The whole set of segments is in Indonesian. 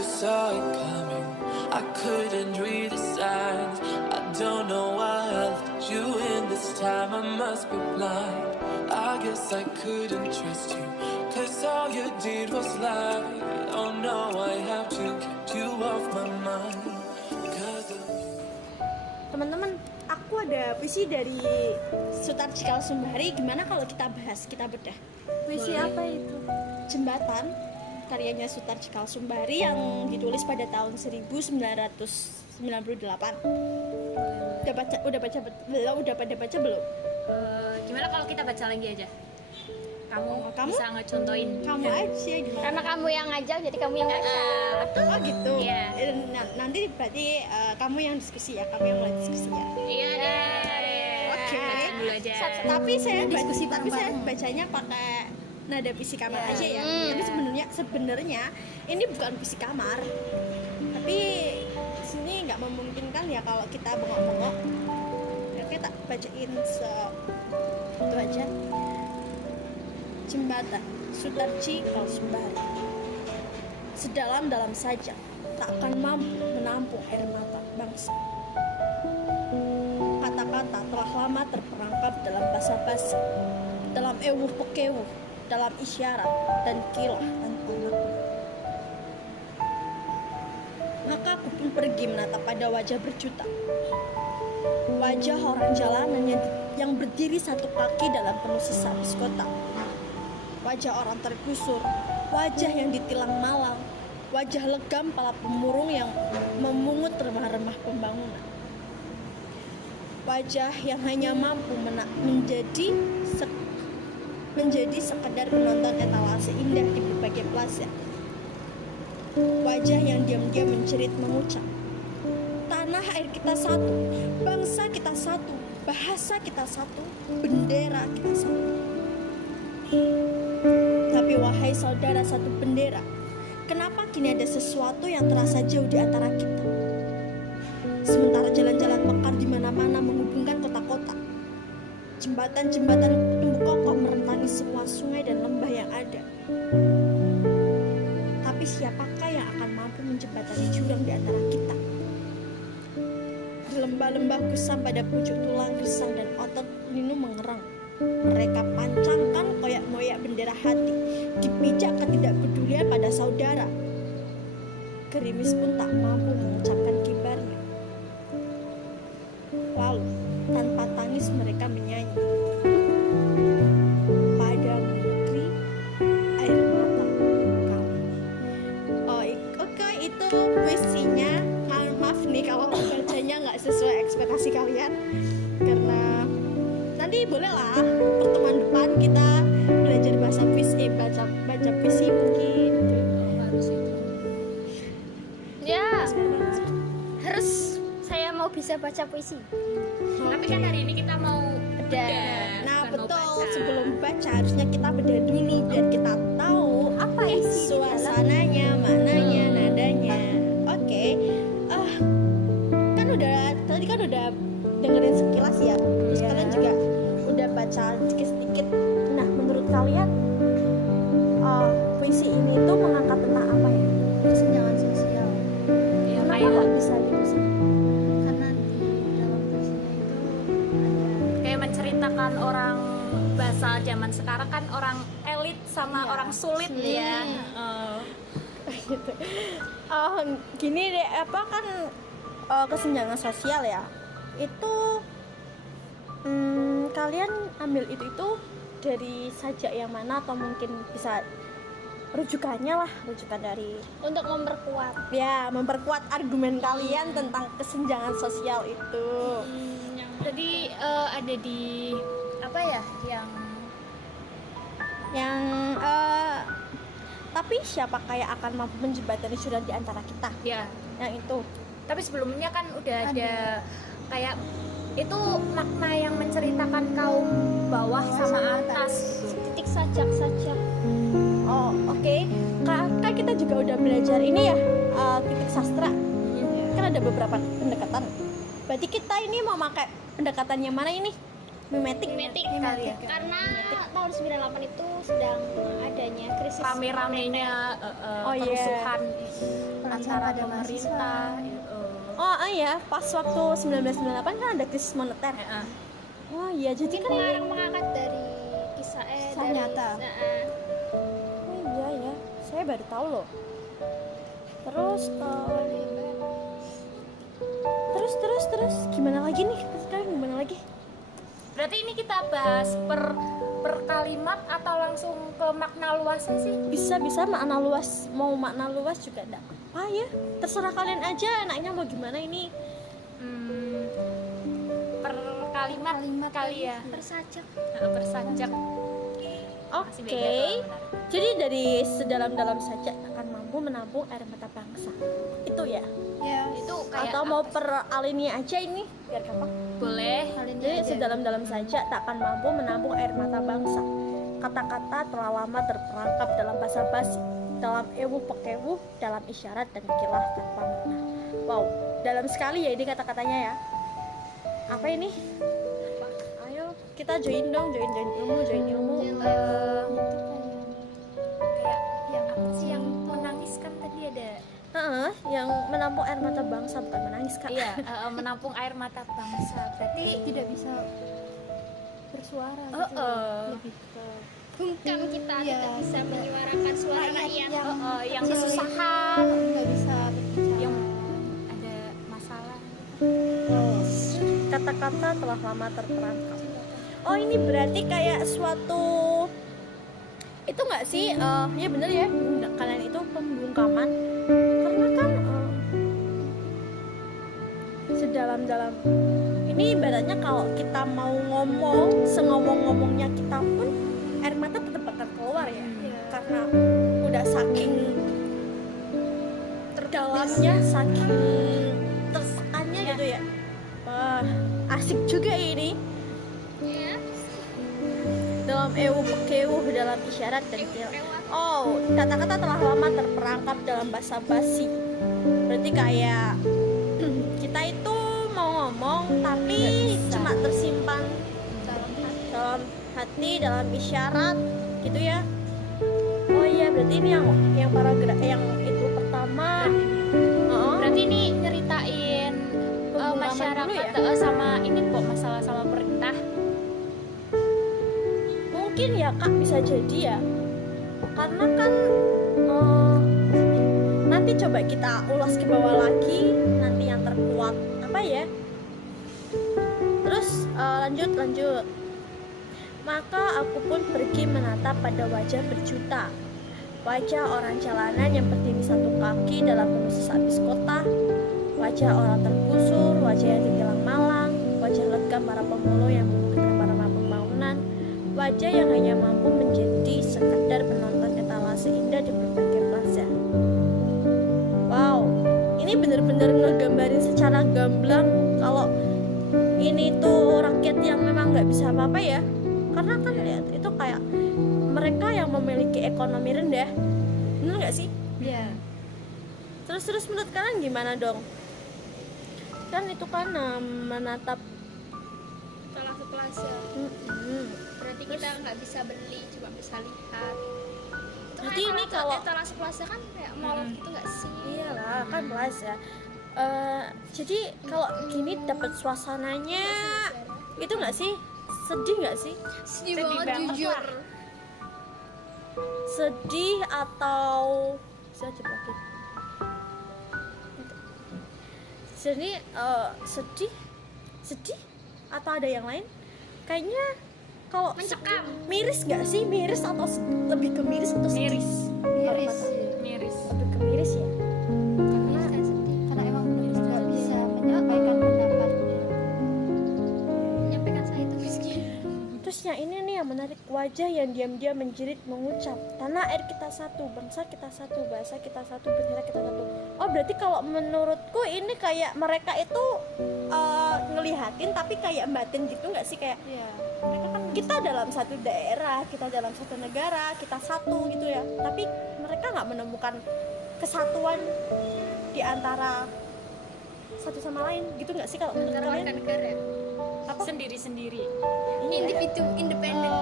never saw it coming. I couldn't read the signs. I don't know why I let you in this time. I must be blind. I guess I couldn't trust you, 'cause all you did was lie. Oh no, I have to get you off my mind. 'Cause of you. Teman-teman, aku ada puisi dari Sutar Cikal Sumbari. Gimana kalau kita bahas, kita bedah? Puisi apa itu? Jembatan, karyanya Sutar Cikal Sumbari yang ditulis pada tahun 1998. Udah pada baca belum? Gimana kalau kita baca lagi aja? Kamu bisa ngecontohin? Kamu aja gimana? Karena kamu yang ngajak, jadi kamu yang baca. Betul. Oh gitu. Iya. Nanti berarti kamu yang diskusi ya, kamu yang mulai diskusi ya. Iya deh. Oke. Baca dulu aja. Tapi saya bacanya pakai nada puisi kamar aja ya. Tapi sebenarnya ini bukan puisi kamar. Tapi di sini nggak memungkinkan ya kalau kita bengok-bengok. Ya, kita bacain itu aja. Jembatan, Sutar Cikal Sumbari. Sedalam-dalam saja tak akan mampu menampung air mata bangsa. Kata-kata telah lama terperangkap dalam basa-basi, dalam ewuh pekewuh, dalam isyarat dan kilah tanpa makna. Maka aku pun pergi menatap pada wajah berjuta, wajah orang jalanan yang berdiri satu kaki dalam penuh sisa biskota, wajah orang tergusur, wajah yang ditilang malang, wajah legam para pemurung yang memungut remah-remah pembangunan, wajah yang hanya mampu menjadi sekedar penonton etalase indah di berbagai plaza, wajah yang diam-diam mencerit mengucap, tanah air kita satu, bangsa kita satu, bahasa kita satu, bendera kita satu. Tapi wahai saudara satu bendera, kenapa kini ada sesuatu yang terasa jauh di antara kita? Sementara jalan-jalan mekar di mana-mana menghubungkan kota-kota, jembatan-jembatan tumbuh kokoh merentangi semua sungai dan lembah yang ada. Tapi siapakah yang akan mampu menjembatani jurang di antara kita? Di lembah-lembah kusam pada pucuk tulang risang dan otot linu mengerang, mereka pancangkan koyak-moyak bendera hati, dipijak ketidakpedulian pada saudara. Gerimis pun tak mampu mengucapkan kibarnya. Lalu tanpa tangis mereka menyanyi, pada negeri air mata kami. Oke, itu puisinya. Maaf nih kalau bacanya nggak sesuai ekspektasi kalian, karena nanti bolehlah pertemuan depan kita belajar bahasa puisi, baca puisi mungkin. Harus itu. Ya, harus saya mau bisa baca puisi. Tapi kan hari ini kita mau Bedah. Nah bukan mau betul, baca. sebelum baca harusnya kita bedah dulu biar kita tahu Apa isi suasananya, maknanya, nadanya. Oke. Tadi kan udah dengerin sekilas ya. Terus kalian juga udah baca sedikit-sedikit. Nah, menurut kalian puisi ini tuh mengangkat tentang apa ya? Kesenjangan sosial. Ya, Kenapa kayak kok bisa gitu sih? Karena di dalam puisinya itu kayak menceritakan orang bahasa zaman sekarang kan orang elit sama Iya. orang sulit ya. Gitu. Gini deh, apa kan kesenjangan sosial ya? Itu kalian ambil itu dari sajak yang mana, atau mungkin bisa rujukannya dari Untuk memperkuat. memperkuat argumen kalian tentang kesenjangan sosial itu. Jadi ada di apa ya Yang tapi siapakah yang akan mampu menjembatani jurang di antara kita? ya. Yang itu. Tapi sebelumnya kan udah ada kayak itu makna yang menceritakan kaum bawah sama atas gitu. Titik sajak-sajak. Oh, oke. Kan kita juga udah belajar ini ya, titik sastra. Kan ada beberapa pendekatan. Berarti kita ini mau pakai pendekatan yang mana ini? mimetik mimetik kali ya. karena tahun 98 itu sedang adanya krisis Rame-ramenya Oh, iya. kerusuhan Pelajaran antara pada pemerintah. Oh iya, pas waktu 1998 kan ada krisis moneter. Oh iya, jadi mungkin kan pengarang mengangkat dari kisah Kisah dari nyata. oh iya ya, saya baru tahu loh. Terus terus gimana lagi nih? Sekarang gimana lagi? Berarti ini kita bahas per kalimat atau langsung ke makna luasnya sih? Bisa makna luas, mau makna luas juga enggak apa ya. Terserah kalian aja enaknya mau gimana ini. Per kalimat kali ya. Persajak Persajak. Masih beda Oke. tuh, benar. Jadi dari sedalam-dalam saja akan mampu menampung air mata bangsa. Itu ya. Ya, Itu kayak Atau mau apa sih? per alinea aja ini biar gampang. boleh. Jadi sedalam-dalam saja tak akan mampu menampung air mata bangsa. Kata-kata telah lama terperangkap dalam bahasa basi, dalam ewuh pekewuh, dalam isyarat dan kilah tanpa makna. Wow, dalam sekali ya ini kata-katanya ya. Apa ini? Ayo kita join dong, join ilmu. Eh, kayak yang apa sih yang menangiskan tadi ada? Yang menampung air mata bangsa bukan menangis kak. Iya, menampung air mata bangsa. Berarti tidak bisa bersuara Oh, gitu. oh. Lebih ke bungkam kita Iya. tidak bisa menyuarakan suara rakyat rakyat yang kecil kesusahan, nggak bisa berbicara. yang ada masalah. Kata-kata telah lama terperangkap. Oh ini berarti kayak suatu itu nggak sih? Ya bener ya, kalian itu pembungkaman karena kan sedalam-dalam ini ibaratnya kalau kita mau ngomong sengomong-ngomongnya kita pun air mata tetap akan keluar ya, karena udah saking terdalamnya, saking tersekannya gitu ya. Wah, asik juga ini. ya Dalam ewuh pekewuh, dalam isyarat dan kilah. Oh, kata-kata telah lama terperangkap dalam bahasa basi. Berarti kayak kita itu mau ngomong tapi cuma tersimpan dalam hati, dalam isyarat gitu ya. Oh iya, berarti ini yang paragraf yang itu pertama. Berarti ini nyeritain Pembungkaman masyarakat dulu ya? sama ini kok masalah sama pemerintah. Mungkin ya kak, bisa jadi ya, karena kan nanti coba kita ulas ke bawah lagi, nanti yang terkuat apa ya. Terus lanjut maka aku pun pergi menatap pada wajah berjuta, wajah orang jalanan yang berdiri satu kaki dalam kondisi sehabis kota, wajah orang tergusur, wajah yang terhilang malang, wajah legam para pemulung yang membutuhkan para pembangunan, wajah yang hanya mampu menjadi sekedar penonton etalase indah di berbagai plaza. Wow, ini benar-benar ngegambarin secara gamblang kalau ini tuh rakyat yang memang nggak bisa apa-apa ya, karena kan lihat itu kayak mereka yang memiliki ekonomi rendah, benar nggak sih? Iya. Terus menurut kalian gimana dong? Kan itu kan menatap. salah satu plaza berarti kita nggak bisa beli cuma bisa lihat itu Berarti kayak ini kalau- etalase plaza kan kayak mall gitu nggak sih Iyalah, kan plaza. Jadi kalau gini dapat suasananya itu nggak sih? Sedih nggak sih? sedih Sedih banget banget jujur lah. Sedih atau bisa lagi? Jadi sedih atau ada yang lain? Kayaknya kalau mencekam miris nggak sih? Miris atau lebih ke miris atau sedih? Miris. Miris. Miris. Lebih ke miris ya. miris dan sedih Karena emang benar nggak bisa menyampaikan pendapatnya. menyampaikan saya itu miskin Terus yang ini nih yang menarik, wajah yang diam-diam menjerit mengucap, tanah air kita satu, bangsa kita satu, bahasa kita satu, bendera kita satu. Oh berarti kalau menurutku ini kayak mereka itu ngelihatin tapi kayak batin gitu nggak sih, kayak Iya. mereka kan kita dalam satu daerah, kita dalam satu negara, kita satu gitu ya. Tapi mereka nggak menemukan kesatuan di antara satu sama lain gitu nggak sih kalau menurut antara kalian? warga negara Apa? sendiri-sendiri. Individu independen.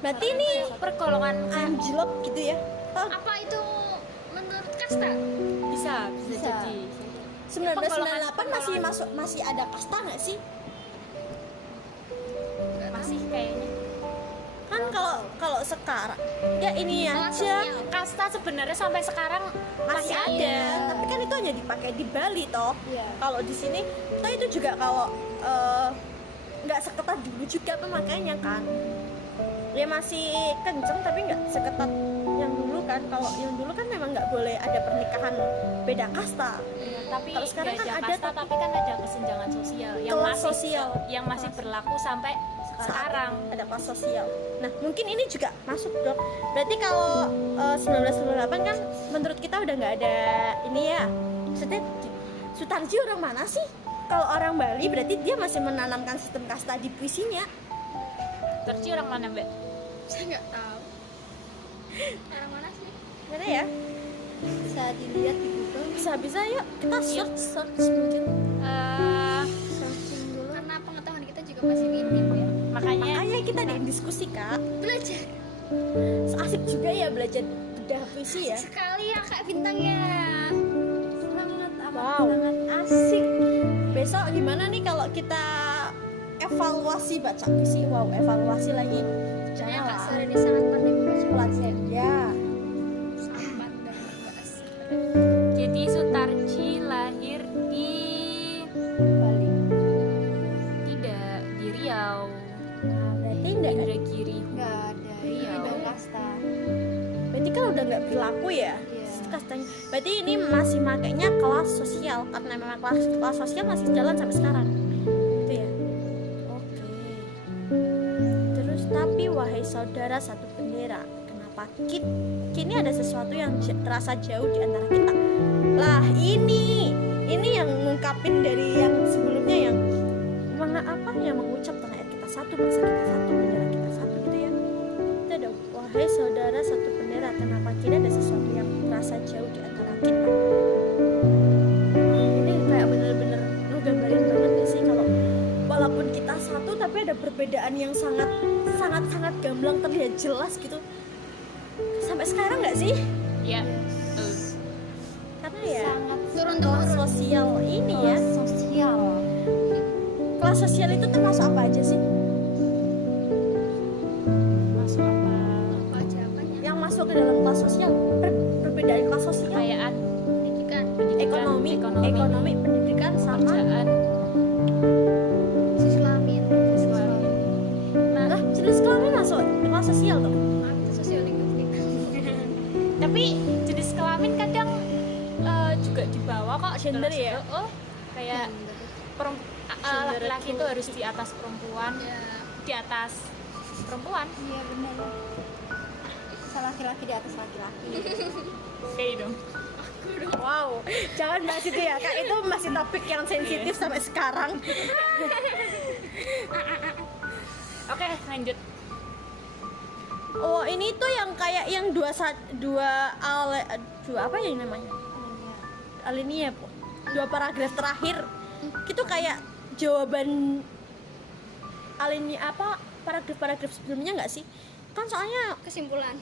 Berarti ini Pergolongan anjlok gitu ya. Oh, Apa itu menurut kasta? bisa Bisa. jadi 1998 masih ada kasta nggak sih? masih kayaknya. Kan kalau sekarang ya ini Kelas aja sosial. Kasta sebenarnya sampai sekarang masih ada, ada. tapi kan itu hanya dipakai di Bali toh. Iya. Kalau di sini, toh itu juga kalau nggak seketat dulu juga pemakainya kan. Ya masih kenceng tapi nggak seketat yang dulu kan. Kalau yang dulu kan memang nggak boleh ada pernikahan beda kasta. Tapi Kalau sekarang nggak kan ada ada, kasta, tapi kan ada kesenjangan sosial yang Kelas masih sosial. yang masih berlaku sampai sekarang. Ada kelas sosial. Nah mungkin ini juga masuk dok. Berarti kalau 1998 kan menurut kita udah nggak ada ini ya. Maksudnya Sutarji orang mana sih? Kalau orang Bali berarti dia masih menanamkan sistem kasta di puisinya. Terci orang mana, Mbak? Saya nggak tahu. Orang mana sih? Mana ya? Bisa dilihat di Google. Bisa yuk kita search mungkin. Searching dulu. Karena pengetahuan kita juga masih minim ya. Makanya Makanya kita diskusi kak. Belajar Asik juga ya belajar bedah puisi ya. sekali ya Kak Bintangnya. Sangat amat Wow. sangat asik. Besok gimana nih kalau kita evaluasi baca puisi? Wow, evaluasi lagi. Soalnya Kak Jangan Sore ini sangat pandai membaca pelatihan ya. sangat pandai membahas. jadi Sutarji lahir di Bali. tidak di Riau, Nah, berarti enggak Indragiri. Nggak ada. Iya. Ini ada kasta. berarti kan udah nggak berlaku ya. Iya. Kastanya. Berarti ini masih makainya kelas sosial karena memang kelas sosial masih jalan sampai sekarang. Gitu ya. Oke. Terus tapi wahai saudara satu bendera, kenapa kini ada sesuatu yang terasa jauh di antara kita? Lah ini yang ngungkapin dari yang sebelumnya yang mengucap tanah air kita satu, bangsa kita satu, bendera kita satu gitu ya. Itu ada wahai saudara satu bendera, kenapa kini ada sesuatu yang terasa jauh di antara kita? Ini kayak bener-bener ngegambarin banget gak sih kalau walaupun kita satu tapi ada perbedaan yang sangat gamblang terlihat jelas gitu sampai sekarang nggak sih? Ya. Karena ya Sangat kelas sosial ini ya, sosial. kelas sosial itu termasuk apa aja sih? Masuk apa? Apa aja apanya? Yang masuk ke dalam kelas sosial, perbedaan kelas sosial, Kekayaan, Pendidikan, ekonomi, pendidikan sama kerjaan, jenis kelamin, Islam. Nah, lah jenis kelamin masuk ke kelas sosial tuh. sosiolinguistik. tapi jenis kelamin kadang juga dibawa kok di Gender kelas ya? itu. Kayak laki-laki itu harus di atas perempuan, Ya, di atas perempuan. Iya benar. Laki-laki di atas laki-laki. Kayak dong. Wow, jangan bahas itu ya kak, itu masih topik yang sensitif sampai sekarang. Oke, lanjut. Oh ini tuh yang kayak yang dua apa ya namanya? Alinea, Po. Dua paragraf terakhir itu kayak jawaban alinea apa paragraf sebelumnya nggak sih? Kan soalnya kesimpulan.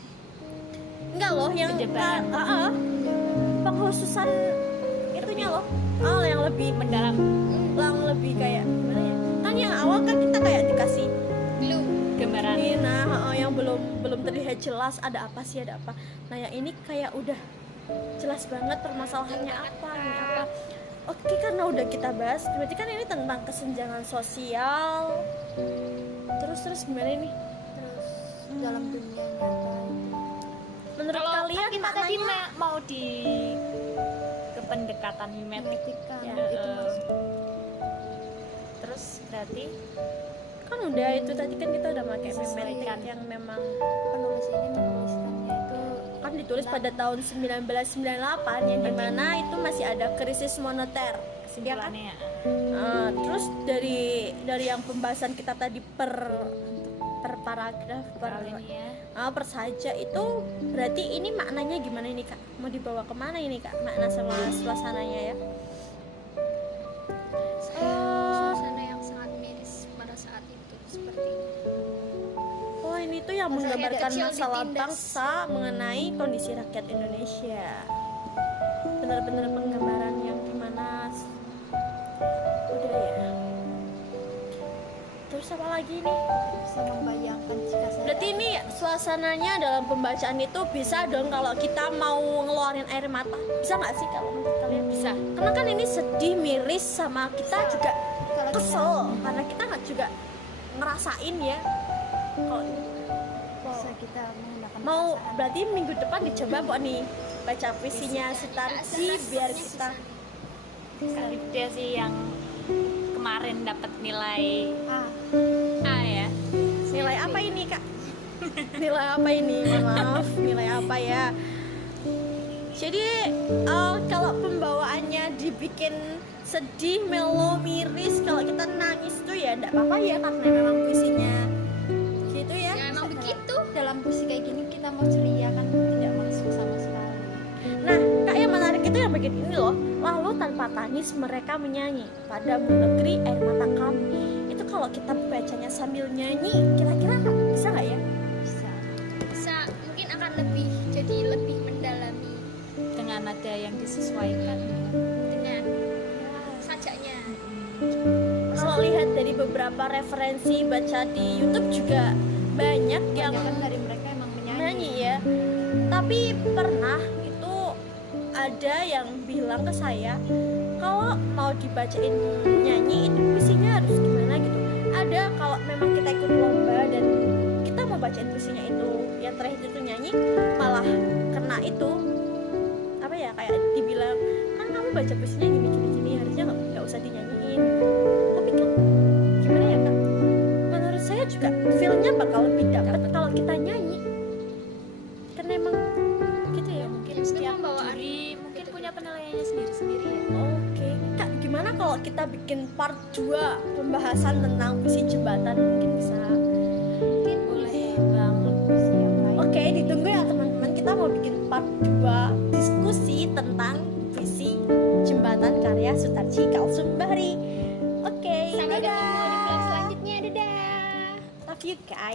enggak loh yang Penjabaran. pengkhususan itunya loh. Yang lebih Mendalam. yang lebih kayak gimana ya? Kan yang awal kan kita kayak dikasih Blue. Gambaran. ini, nah yang belum terlihat jelas ada apa sih, ada apa. Nah yang ini kayak udah jelas banget permasalahannya apa, ini apa. Oke, karena udah kita bahas, berarti kan ini tentang kesenjangan sosial. Terus gimana ini? Terus dalam dunia nyata Menurut Kalau kalian kan kita tadi maknanya mau di ke pendekatan mimetik. memetikan Ya, itu masuk. Terus berarti kan udah itu tadi kan kita udah pakai Sesuaikan. mimetik yang memang Penulis ini menuliskannya itu kan ditulis pada tahun 1998 yang dimana itu masih ada krisis moneter. Ya kan? kesimpulannya Terus dari yang pembahasan kita tadi per paragraf per per saja itu berarti ini maknanya gimana ini kak? Mau dibawa kemana ini kak? Makna sama suasananya ya? Suasana yang ini tuh yang Masalah menggambarkan kecil masalah ditindas. bangsa mengenai kondisi rakyat Indonesia. Benar-benar penggambaran yang dimana udah ya. Terus apa lagi nih? Bisa membayangkan jika saya Berarti ini suasananya dalam pembacaan itu bisa dong kalau kita mau ngeluarin air mata. Bisa nggak sih kalau menurut kalian? Bisa. Karena kan ini sedih, miris, sama kita juga kalau kita kesel karena kita nggak juga ngerasain ya. Kalau bisa kita menggunakan mau perasaan. berarti minggu depan dicoba kok nih baca puisinya Sutarji biar kita Dia sih yang kemarin dapat nilai Ah, A ya. nilai apa ini kak? Nilai apa ini? Mohon maaf, nilai apa ya? Jadi kalau pembawaannya dibikin sedih, melo, miris, kalau kita nangis tuh ya enggak apa-apa ya karena memang puisinya gitu ya. Ya emang begitu. dalam puisi kayak gini kita mau ceria kan tidak masuk sama sekali. Nah, kak yang menarik itu yang bagian ini loh. Lalu tanpa tangis mereka menyanyi padamu negeri air mata kami. Itu kalau kita bacanya sambil nyanyi, kira-kira bisa nggak ya? Bisa. Bisa mungkin akan lebih jadi lebih mendalami Dengan nada yang disesuaikan. dengan sajaknya. Kalau lihat dari beberapa referensi baca di YouTube juga banyak yang Kebanyakan dari mereka emang menyanyi ya. Tapi pernah itu ada yang bilang ke saya kalau mau dibacain nyanyi itu puisinya harus gimana gitu. Ada kalau memang kita ikut lomba dan kita mau bacain puisinya itu yang terakhir itu nyanyi malah kena itu apa ya kayak dibilang kan kamu baca puisinya gini harusnya nggak usah dinyanyiin. Tapi kan gimana ya kak? Menurut saya juga feelnya bakal lebih dapat kalau kita nyanyi. Karena emang gitu ya. Mungkin Itu setiap pembawaan. juri mungkin punya penilaiannya sendiri-sendiri ya. Oke, Kak, gimana kalau kita bikin part 2 pembahasan tentang puisi jembatan mungkin bisa? mungkin Boleh banget. puisi yang lain. Oke, ditunggu ya teman-teman. Kita mau bikin part 2 diskusi tentang puisi jembatan karya Sutarji Kalsumbahri. Oke, Sampai ketemu di dadah. vlog selanjutnya. Dadah. Love you guys.